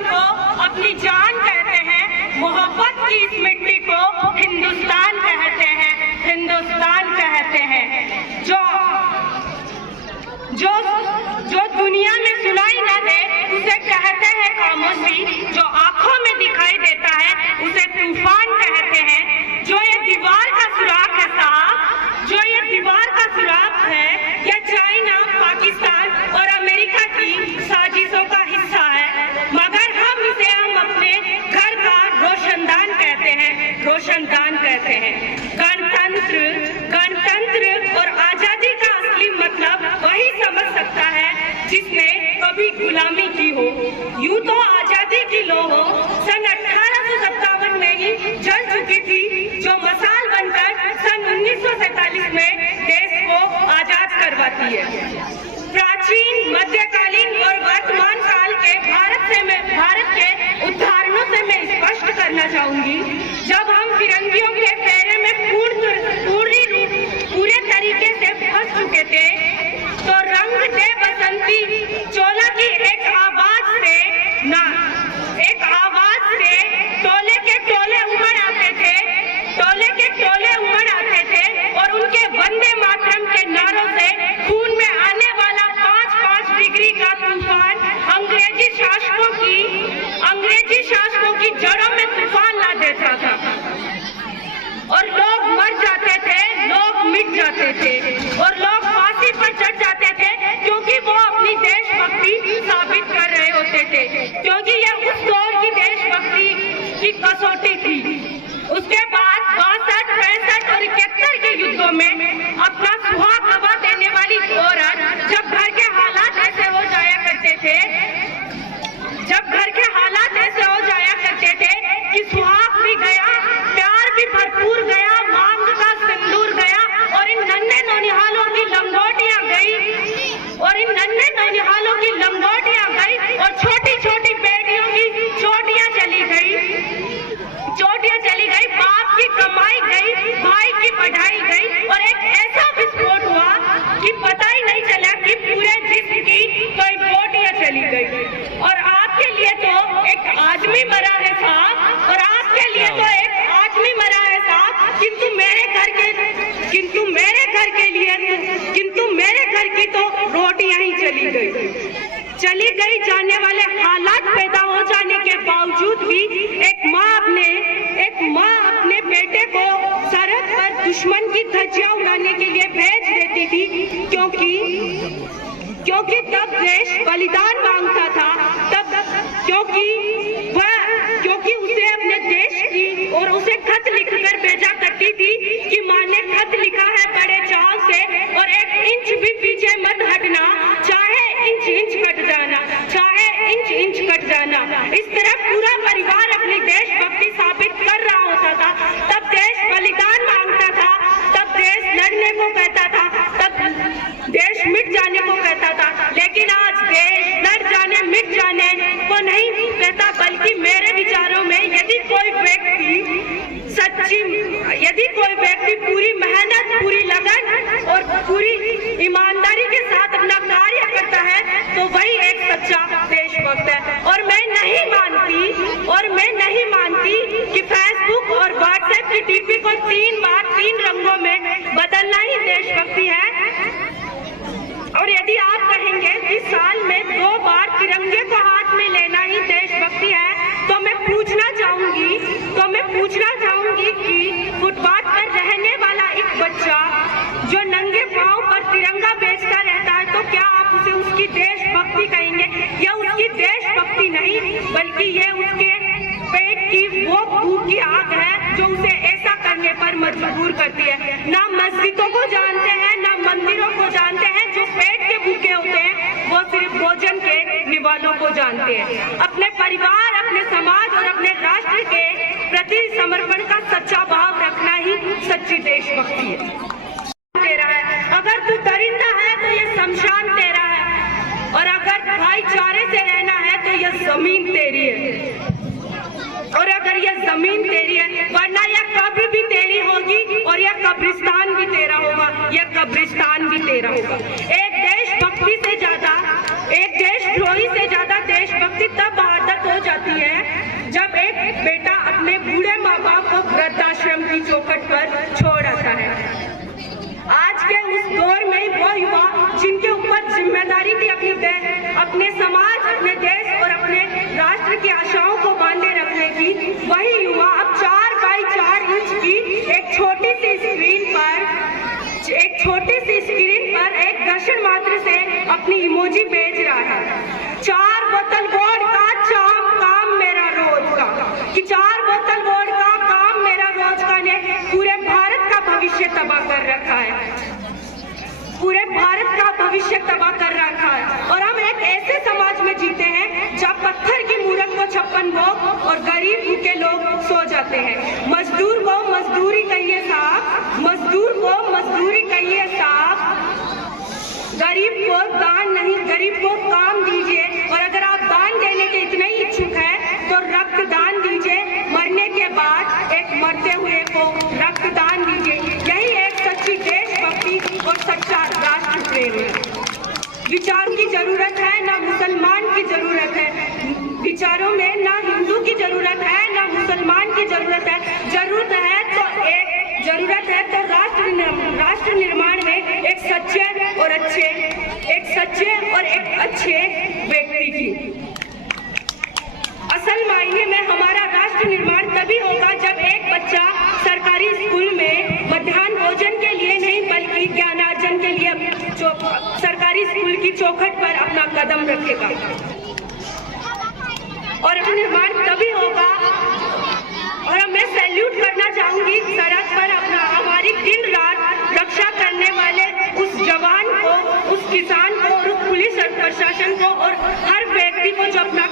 वतन को अपनी जान कहते हैं, मोहब्बत की इस मिट्टी को हिंदुस्तान कहते हैं, हिंदुस्तान कहते हैं। जो जो जो दुनिया में सुनाई न दे उसे कहते हैं खामोशी, जो आंखों में दिखाई देता है उसे तूफान कहते हैं। जो ये दीवार का सुराख है साहब, जो ये दीवार का सुराख है, यह चाइना, पाकिस्तान और अमेरिका की साजिशों का हिस्सा है, मगर हम अपने घर का रोशनदान कहते हैं, रोशनदान कहते हैं। गणतंत्र और आजादी का असली मतलब वही समझ सकता है जिसने कभी गुलामी की हो। यूं तो आजादी की लो हो सन 1857 में ही जल चुकी थी, जो मसाल बनकर सन 1947 में देश को आजाद करवाती है। प्राचीन, मध्यकालीन और वर्तमान काल के भारत के उदाहरणों से मैं स्पष्ट करना चाहूंगी, जब हम फिरंगियों के फेरे में पूरे तरीके से फंस चुके थे, तो रंग दे बसंती चोला की एक आवाज से टोले के टोले उमड़ आते थे और उनके वंदे मातरम के नारों से खून में आने वाला 5-5 डिग्री का तूफान अंग्रेजी शासकों की जड़ों में तूफान ला देता था और लोग मर जाते थे, लोग मिट जाते थे और लोग फांसी पर चढ़ जाते थे, क्योंकि वो अपनी देशभक्ति साबित कर रहे होते थे, क्योंकि यह उस दौर की देशभक्ति की कसौटी थी। उसके बाद 62, 65 और 71 के युद्धों में अपना सुहाग गवा देने वाली औरत जब घर के हालात ऐसे हो जाया करते थे कि सुहाग भी गया, प्यार भी भरपूर गया, मांग का सिंदूर गया और इन नन्हे नौनिहालों की लंगोटियां गई और छोटी छोटी बेटियों की चोटियां चली गई, बाप की कमाई गई, भाई की पढ़ाई गई और एक ऐसा विस्फोट हुआ कि पता ही नहीं चला कि पूरे जिस्म की कई बोटियां चली गई। और आपके लिए तो एक आदमी मरा है साहब, किंतु मेरे घर की तो रोटियां ही चली गई। जाने वाले हालात पैदा हो जाने के बावजूद भी एक माँ अपने बेटे को सरहद पर दुश्मन की धज्जियां उड़ाने के लिए भेज देती थी, क्योंकि तब देश बलिदान मांगता था, क्योंकि उसे अपने देश की और उसे खत लिखकर भेजा करती थी कि माँ ने खत लिखा है बड़े चाव से और 1 इंच भी पीछे मत हटना, चाहे इंच कट जाना। इस तरह पूरा परिवार अपनी देशभक्ति साबित कर रहा होता था। तब देश बलिदान मांगता था, तब देश लड़ने को कहता था, तब देश मिट जाने को कहता था। लेकिन आज देश लड़ जाने, मिट जाने को नहीं कहता, बल्कि मेरे विचारों में यदि कोई व्यक्ति पूरी मेहनत, पूरी लगन और पूरी ईमानदारी के साथ अपना कार्य करता है तो वही एक सच्चा देशभक्त है। और मैं नहीं मानती कि फेसबुक और व्हाट्सएप की डीपी को 3 बार 3 रंगों में बदलना ही देशभक्ति है। और यदि आप कहेंगे कि साल में 2 बार तिरंगे को हाथ में लेना ही देशभक्ति है, तो मैं पूछना चाहूंगी कि फुटपाथ पर रहने वाला एक बच्चा जो नंगे पांव पर तिरंगा बेचता रहता है, तो क्या आप उसे उसकी देशभक्ति कहेंगे? यह उसकी देशभक्ति नहीं, बल्कि यह उसके पेट की वो भूख की आग है जो उसे ऐसा करने पर मजबूर करती है। ना मस्जिदों को जानते हैं, ना मंदिरों को जानते हैं, जो पेट के भूखे होते हैं वो सिर्फ भोजन के निवालों को जानते हैं। अपने परिवार, अपने समाज और अपने राष्ट्र के प्रति समर्पण का सच्चा भाव रखना ही सच्ची देशभक्ति है। अगर तू दरिंदा है तो ये शमशान तेरा है, और अगर भाईचारे से रहना है तो ये जमीन तेरी है, और अगर ये जमीन तेरी है, वरना यह कभी भी तेरी होगी और यह कब्रिस्तान भी तेरा होगा, यह कब्रिस्तान भी तेरा होगा। एक देशभक्ति से ज्यादा, एक देशद्रोही से ज्यादा देशभक्ति तब बहादुर हो जाती जाती है जब एक बेटा अपने बूढ़े माँ बाप को वृद्धाश्रम की चौखट पर छोड़ आता है। आज के उस दौर में वो युवा जिनके ऊपर जिम्मेदारी थी अपने समाज, अपने देश और अपने राष्ट्र की आशाओं को बांधे रखने की, वही युवा अब 4 बाई 4 इंच की एक छोटी सी स्क्रीन पर एक दर्शन मात्र से अपनी इमोजी भेज रहा है। 4 बोतल वोडका का काम मेरा रोज का, कि 4 बोतल वोडका का काम मेरा रोज का ने पूरे भारत का भविष्य तबाह कर रखा है, पूरे भारत का भविष्य तबाह कर रखा है। और हम एक ऐसे समाज में जीते हैं जब पत्थर की मूरत को 56 भोग और गरीब भूखे लोग सो जाते हैं। मजदूर को मजदूरी कहिए साहब, मजदूर को मजदूरी कहिए साहब, गरीब को दान नहीं, गरीब को काम दीजिए। और अगर आप दान देने के इतने ही इच्छुक हैं तो रक्तदान दीजिए, मरने के बाद एक मरते हुए को रक्तदान दीजिए। यही एक सच्ची देशभक्ति और सच्चा राष्ट्र प्रेम है। विचारों की जरूरत है, ना मुसलमान की जरूरत है। विचारों में ना हिंदू की जरूरत है, ना मुसलमान की जरूरत है। जरूरत है तो राष्ट्र निर्माण में एक सच्चे और एक अच्छे व्यक्ति की। असल मायने में हमारा राष्ट्र निर्माण तभी होगा जब एक बच्चा सरकारी स्कूल में मध्याह्न भोजन के लिए नहीं बल्कि ज्ञानार्जन के लिए सरकारी स्कूल की चौखट पर अपना कदम रखेगा। और निर्माण तभी होगा। और मैं सैल्यूट करना चाहूंगी सड़क पर हमारी दिन रात रक्षा करने वाले उस जवान को, उस किसान को, और उस पुलिस प्रशासन को और हर व्यक्ति को जो अपना